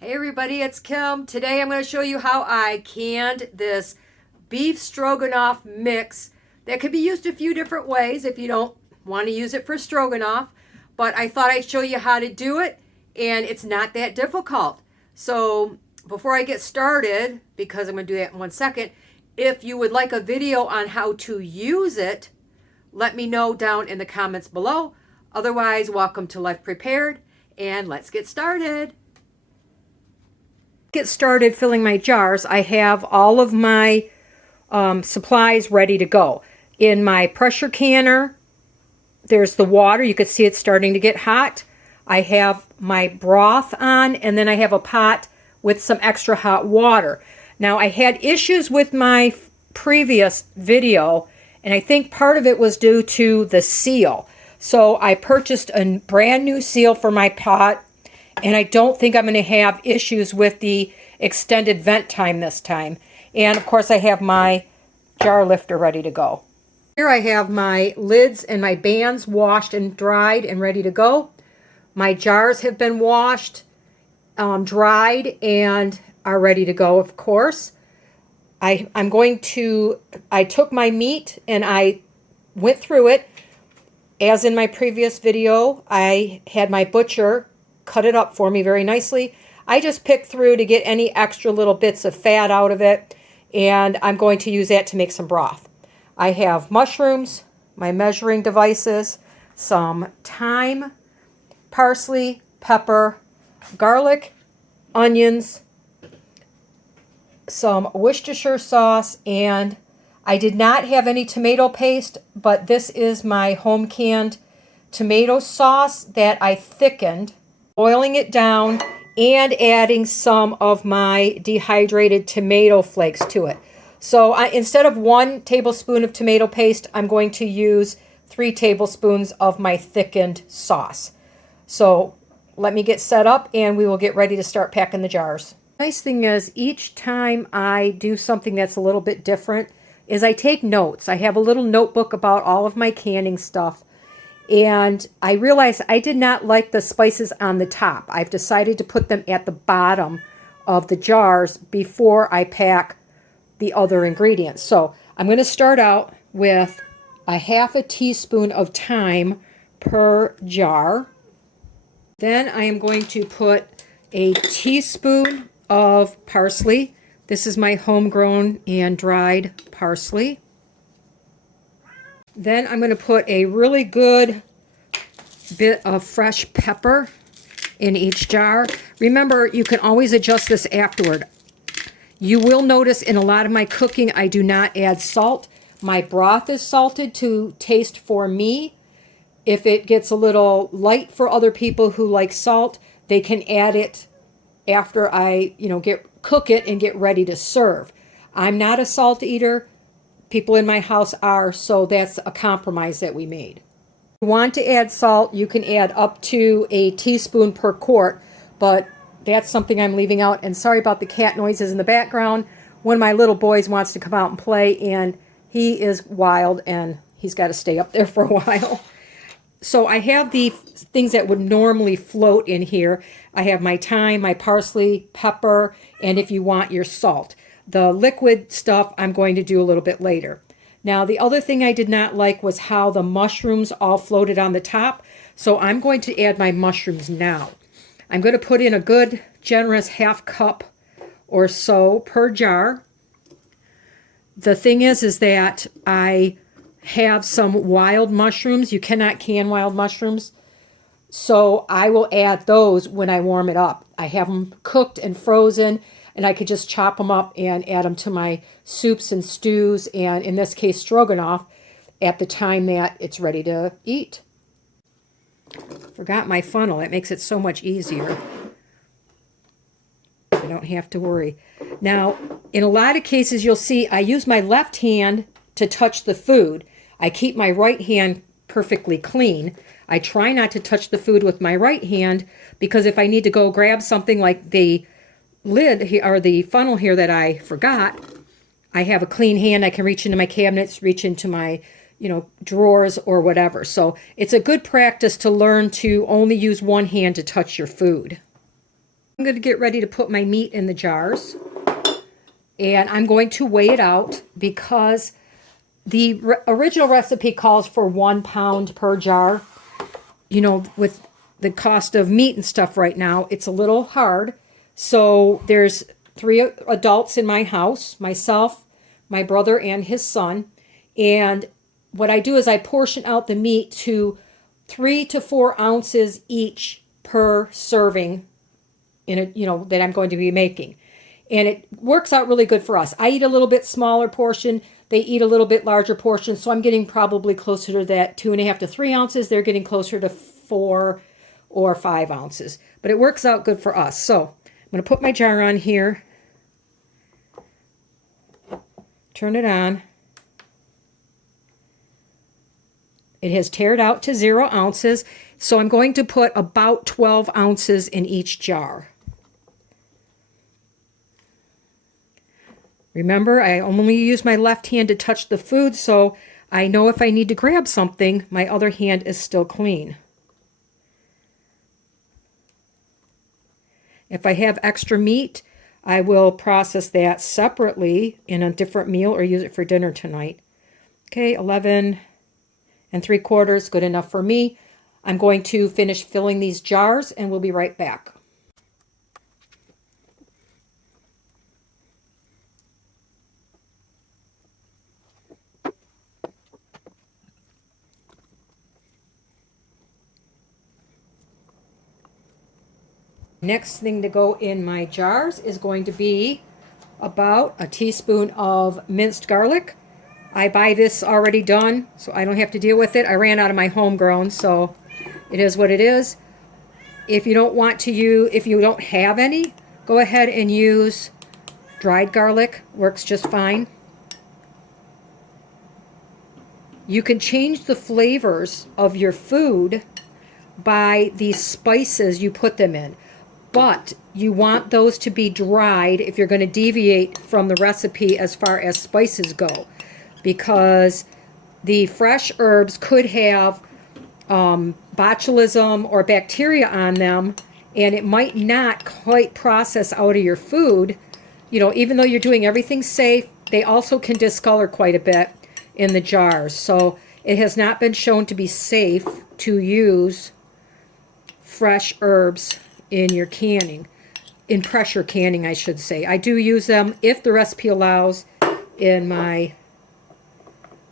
Hey everybody, it's Kim. Today I'm going to show you how I canned this beef stroganoff mix that could be used a few different ways if you don't want to use it for stroganoff. But I thought I'd show you how to do it, and it's not that difficult. So before I get started, because I'm going to do that in 1 second, if you would like a video on how to use it, let me know down in the comments below. Otherwise, welcome to Life Prepared, and let's get started. Get started filling my jars. I have all of my supplies ready to go. In my pressure canner, there's the water. You can see it's starting to get hot. I have my broth on, and then I have a pot with some extra hot water. Now, I had issues with my previous video, and I think part of it was due to the seal. So I purchased a brand new seal for my pot, and I don't think I'm going to have issues with the extended vent time this time. And of course I have my jar lifter ready to go. Here I have my lids and my bands washed and dried and ready to go. My jars have been washed, dried, and are ready to go, of course. I took my meat and I went through it. As in my previous video, I had my butcher cut it up for me very nicely. I just picked through to get any extra little bits of fat out of it, and I'm going to use that to make some broth. I have mushrooms, my measuring devices, some thyme, parsley, pepper, garlic, onions, some Worcestershire sauce, and I did not have any tomato paste, but this is my home canned tomato sauce that I thickened, boiling it down and adding some of my dehydrated tomato flakes to it. So instead of 1 tablespoon of tomato paste, I'm going to use 3 tablespoons of my thickened sauce. So let me get set up and we will get ready to start packing the jars. Nice thing is, each time I do something that's a little bit different is I take notes. I have a little notebook about all of my canning stuff. And I realized I did not like the spices on the top. I've decided to put them at the bottom of the jars before I pack the other ingredients. So I'm going to start out with a 1/2 teaspoon of thyme per jar. Then I am going to put a teaspoon of parsley. This is my homegrown and dried parsley. Then I'm going to put a really good bit of fresh pepper in each jar. Remember, you can always adjust this afterward. You will notice in a lot of my cooking, I do not add salt. My broth is salted to taste for me. If it gets a little light for other people who like salt, they can add it after I, cook it and get ready to serve. I'm not a salt eater. People in my house are, so that's a compromise that we made. If you want to add salt, you can add up to a teaspoon per quart, but that's something I'm leaving out. And sorry about the cat noises in the background. One of my little boys wants to come out and play, and he is wild, and he's got to stay up there for a while. So I have the things that would normally float in here. I have my thyme, my parsley, pepper, and if you want, your salt. The liquid stuff I'm going to do a little bit later. Now, the other thing I did not like was how the mushrooms all floated on the top. So I'm going to add my mushrooms now. I'm going to put in a good, generous 1/2 cup or so per jar. The thing is that I have some wild mushrooms. You cannot can wild mushrooms. So I will add those when I warm it up. I have them cooked and frozen, and I could just chop them up and add them to my soups and stews, and in this case, stroganoff, at the time that it's ready to eat. Forgot my funnel. It makes it so much easier. I don't have to worry. Now, in a lot of cases, you'll see I use my left hand to touch the food. I keep my right hand perfectly clean. I try not to touch the food with my right hand, because if I need to go grab something like the lid here, or the funnel here that I forgot, I have a clean hand. I can reach into my cabinets, reach into my drawers or whatever. So it's a good practice to learn to only use one hand to touch your food. I'm going to get ready to put my meat in the jars. And I'm going to weigh it out because the original recipe calls for 1 pound per jar. You know, with the cost of meat and stuff right now, it's a little hard. So there's 3 adults in my house, myself, my brother, and his son. And what I do is I portion out the meat to 3 to 4 ounces each per serving in a, that I'm going to be making. And it works out really good for us. I eat a little bit smaller portion. They eat a little bit larger portion. So I'm getting probably closer to that 2.5 to 3 ounces. They're getting closer to 4 or 5 ounces. But it works out good for us. So I'm going to put my jar on here. Turn it on. It has tared out to 0 ounces. So I'm going to put about 12 ounces in each jar. Remember, I only use my left hand to touch the food, so I know if I need to grab something, my other hand is still clean. If I have extra meat, I will process that separately in a different meal or use it for dinner tonight. Okay, 11 3/4, good enough for me. I'm going to finish filling these jars and we'll be right back. Next thing to go in my jars is going to be about a teaspoon of minced garlic. I buy this already done, so I don't have to deal with it. I ran out of my homegrown, so it is what it is. If you don't want to use, if you don't have any, go ahead and use dried garlic. Works just fine. You can change the flavors of your food by the spices you put them in. But you want those to be dried if you're going to deviate from the recipe as far as spices go. Because the fresh herbs could have botulism or bacteria on them, and it might not quite process out of your food. You know, even though you're doing everything safe, they also can discolor quite a bit in the jars. So it has not been shown to be safe to use fresh herbs in your canning, in pressure canning, I should say. I do use them if the recipe allows in my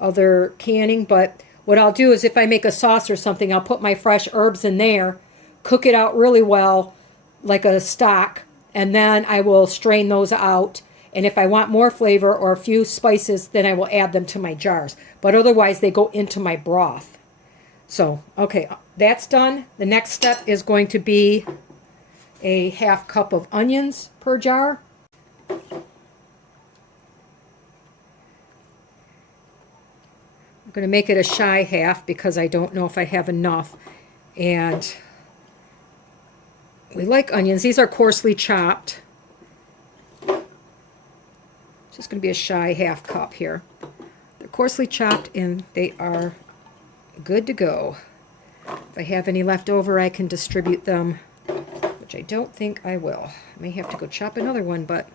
other canning, but what I'll do is if I make a sauce or something, I'll put my fresh herbs in there, cook it out really well, like a stock, and then I will strain those out. And if I want more flavor or a few spices, then I will add them to my jars. But otherwise, they go into my broth. So, okay, that's done. The next step is going to be a 1/2 cup of onions per jar. I'm going to make it a shy half because I don't know if I have enough. And we like onions. These are coarsely chopped. It's just going to be a shy 1/2 cup here. They're coarsely chopped and they are good to go. If I have any left over, I can distribute them, which I don't think I will. I may have to go chop another one, but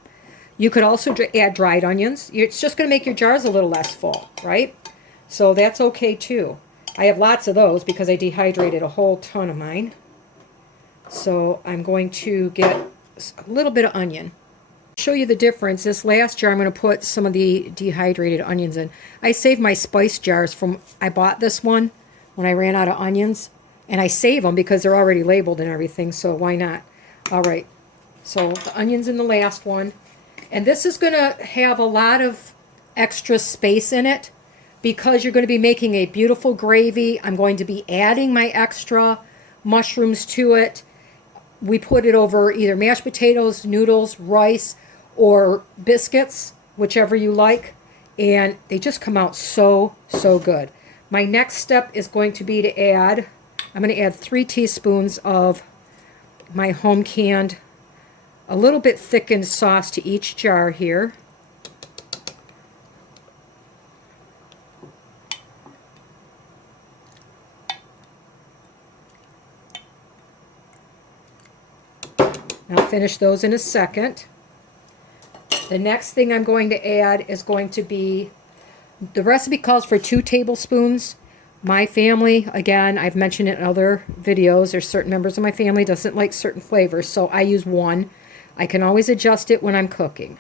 you could also add dried onions. It's just going to make your jars a little less full, right? So that's okay too. I have lots of those because I dehydrated a whole ton of mine. So I'm going to get a little bit of onion. Show you the difference. This last jar I'm going to put some of the dehydrated onions in. I saved my spice jars from, I bought this one when I ran out of onions, and I save them because they're already labeled and everything, so why not? All right, so the onions in the last one, and this is going to have a lot of extra space in it because you're going to be making a beautiful gravy. I'm going to be adding my extra mushrooms to it. We put it over either mashed potatoes, noodles, rice, or biscuits, whichever you like, and they just come out so, so good. My next step is going to be to add, I'm going to add 3 teaspoons of my home canned, a little bit thickened sauce to each jar here. I'll finish those in a second. The next thing I'm going to add is going to be, the recipe calls for 2 tablespoons. My family, again, I've mentioned it in other videos, there's certain members of my family doesn't like certain flavors, so I use 1. I can always adjust it when I'm cooking.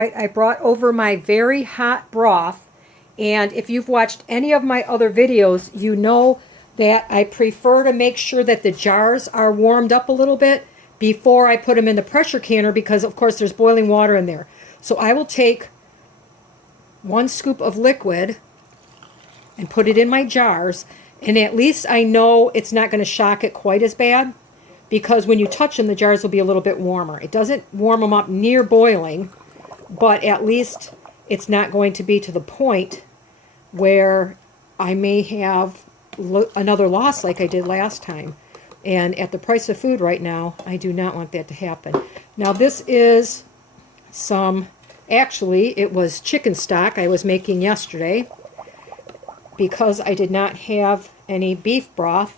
I brought over my very hot broth, and if you've watched any of my other videos, you know that I prefer to make sure that the jars are warmed up a little bit before I put them in the pressure canner, because of course there's boiling water in there. So I will take 1 scoop of liquid and put it in my jars, and at least I know it's not going to shock it quite as bad, because when you touch them, the jars will be a little bit warmer. It doesn't warm them up near boiling, but at least it's not going to be to the point where I may have another loss like I did last time. And at the price of food right now, I do not want that to happen. Now this is actually it was chicken stock I was making yesterday, because I did not have any beef broth.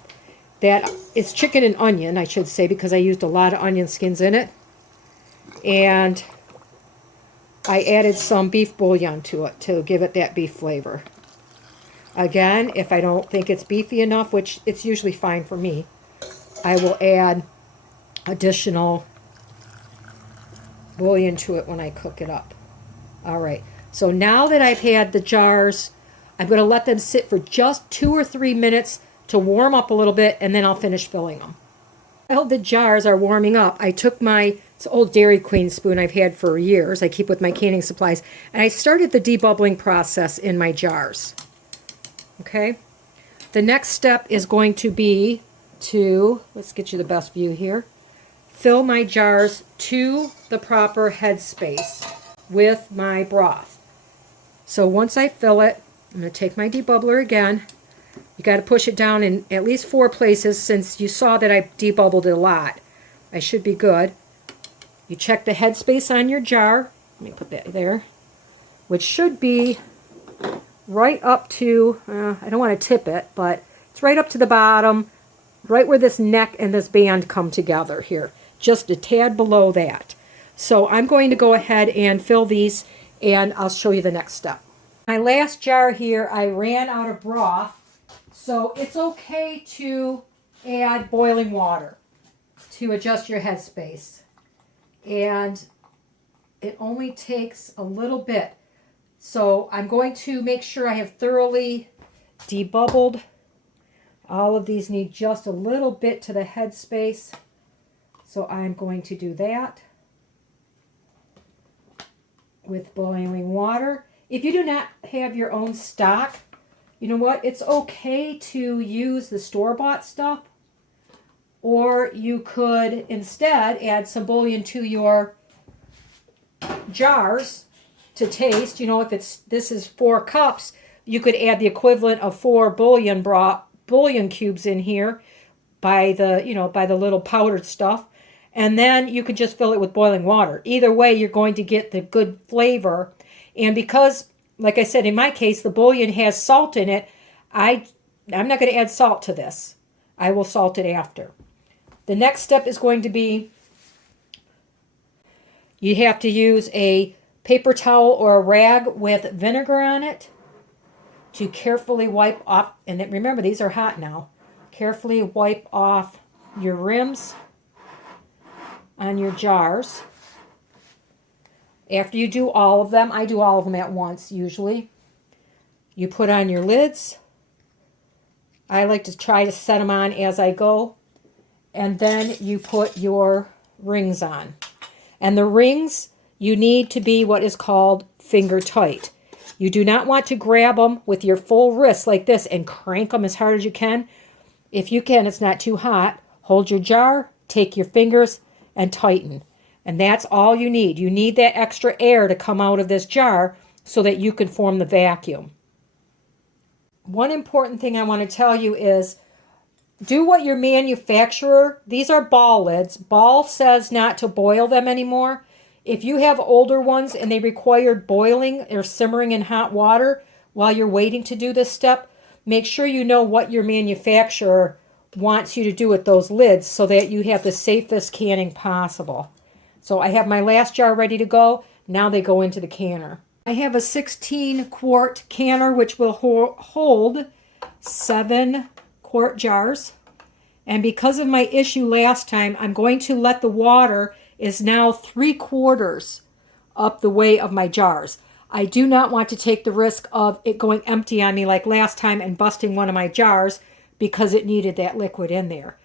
That is chicken and onion, I should say, because I used a lot of onion skins in it. And I added some beef bouillon to it to give it that beef flavor. Again, if I don't think it's beefy enough, which it's usually fine for me, I will add additional bouillon to it when I cook it up. All right, so now that I've had the jars, I'm going to let them sit for just 2 or 3 minutes to warm up a little bit, and then I'll finish filling them. While the jars are warming up, I took my old Dairy Queen spoon I've had for years, I keep with my canning supplies, and I started the debubbling process in my jars. Okay, the next step is going to be to, let's get you the best view here, fill my jars to the proper headspace with my broth. So once I fill it, I'm going to take my debubbler again. You got to push it down in at least 4 places, since you saw that I debubbled it a lot. I should be good. You check the headspace on your jar. Let me put that there, which should be right up to, I don't want to tip it, but it's right up to the bottom, right where this neck and this band come together here, just a tad below that. So I'm going to go ahead and fill these, and I'll show you the next step. My last jar here, I ran out of broth, so it's okay to add boiling water to adjust your headspace. And it only takes a little bit. So I'm going to make sure I have thoroughly debubbled. All of these need just a little bit to the headspace. So I'm going to do that with boiling water. If you do not have your own stock, you know what? It's okay to use the store-bought stuff. Or you could instead add some bouillon to your jars to taste. You know, if this is 4 cups, you could add the equivalent of 4 bouillon cubes in here by the little powdered stuff. And then you could just fill it with boiling water. Either way, you're going to get the good flavor. And because, like I said, in my case, the bouillon has salt in it, I'm not going to add salt to this. I will salt it after. The next step is going to be, you have to use a paper towel or a rag with vinegar on it to carefully wipe off, and then, remember these are hot now, carefully wipe off your rims on your jars. After you do all of them, I do all of them at once usually, you put on your lids. I like to try to set them on as I go. And then you put your rings on. And the rings, you need to be what is called finger tight. You do not want to grab them with your full wrist like this and crank them as hard as you can. If you can, it's not too hot. Hold your jar, take your fingers, and tighten. And that's all you need. You need that extra air to come out of this jar so that you can form the vacuum. One important thing I want to tell you is, do what your manufacturer, these are Ball lids. Ball says not to boil them anymore. If you have older ones and they required boiling or simmering in hot water while you're waiting to do this step, make sure you know what your manufacturer wants you to do with those lids so that you have the safest canning possible. So I have my last jar ready to go. Now they go into the canner. I have a 16-quart canner which will hold 7-quart jars. And because of my issue last time, I'm going to let the water is now 3/4 up the way of my jars. I do not want to take the risk of it going empty on me like last time and busting one of my jars because it needed that liquid in there.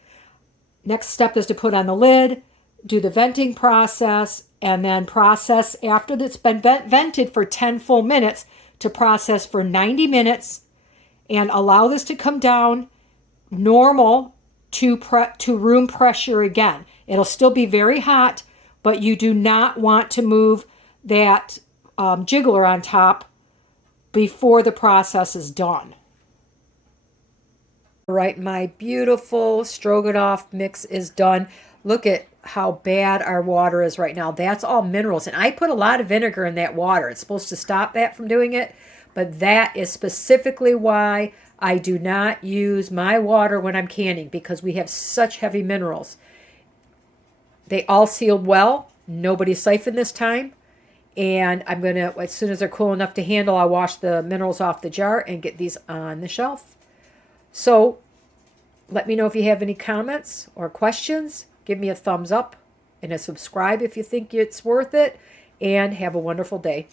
Next step is to put on the lid, do the venting process, and then process after it's been vented for 10 full minutes to process for 90 minutes and allow this to come down normal to room pressure again. It'll still be very hot, but you do not want to move that jiggler on top before the process is done. All right, my beautiful stroganoff mix is done. Look at how bad our water is right now. That's all minerals. And I put a lot of vinegar in that water. It's supposed to stop that from doing it. But that is specifically why I do not use my water when I'm canning, because we have such heavy minerals. They all sealed well. Nobody siphoned this time. And I'm going to, as soon as they're cool enough to handle, I'll wash the minerals off the jar and get these on the shelf. So let me know if you have any comments or questions. Give me a thumbs up and a subscribe if you think it's worth it. And have a wonderful day.